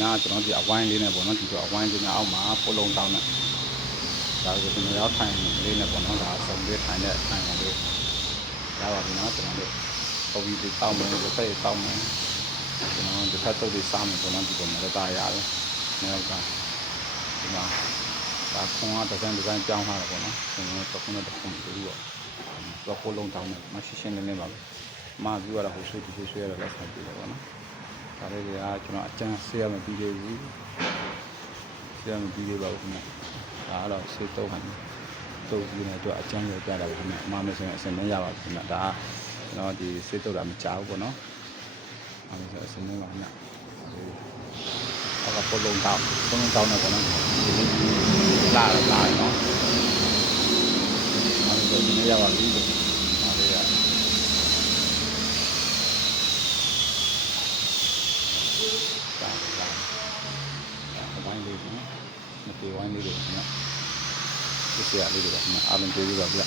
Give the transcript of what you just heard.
များကျွန်တော်ဒီအဝိုင်းလေးနဲ့ပေါ့နော်ဒီတော့အဝိုင်းလေးနဲ့အောက်မှာပိုလုံးတောင်းနဲ့ဒါဆိုကျွန်တော်ရောက်ထိုင်လေးနဲ့ပေါ့နော်ဒါစုံလေးထိုင်တဲ့ထိုင်ပါလေးဒါပါပြီနော်ကျွန်တော်တို့ပုံပြီးတောင်းမယ်ဒီဖက်တောင်းမယ်ကျွန်တော်ဒီဖက်တုတ်လေးစားမယ်ပေါ့နော်ဒီပုံမှာတာရတယ်နောက်ကဒီမှာဒါခွန်အားတစ်စမ်းကြောင်းထားတယ်ပေါ့နော်ကျွန်တော်တော့ခုနတစ်ခုပြီးတော့ပိုလုံးတောင်းနဲ့မရှိရှင်းနေပါဘူးမာပြီးတော့ဟိုဆွေးဒီဆွေးရတော့လက်ဆောင်ပြီးတော့ပေါ့နော်ဒါလေးတွေကကျွန်တော်အကျန်းဆေးရမပြီးသေးဘူးဆေးရမပြီးသေးပါဘူးခင်ဗျဒါကတော့ဆေးတုပ်ဟန်တုပ်ပြီးနေတော့အကျန်းရကြတာပေါ့ခင်ဗျအမှားမဆိုရင်အစင်မရပါဘူးခင်ဗျဒါကျွန်တော်ဒီဆေးတုပ်တာမကြောက်ဘူးပေါ့နော်အမှားဆိုအစင်မပါနဲ့အောက်ကပိုလုံးတောင်းနေပေါ့နော်လာနော်အမှားဆိုအစင်မရပါဘူးဝိုင်းလေးနော်မပြေဝိုင်းလေးတွေနော်ပြည့်စရာလေးတွေပါနော်အားလုံးပြေးပြီးပါဗျာ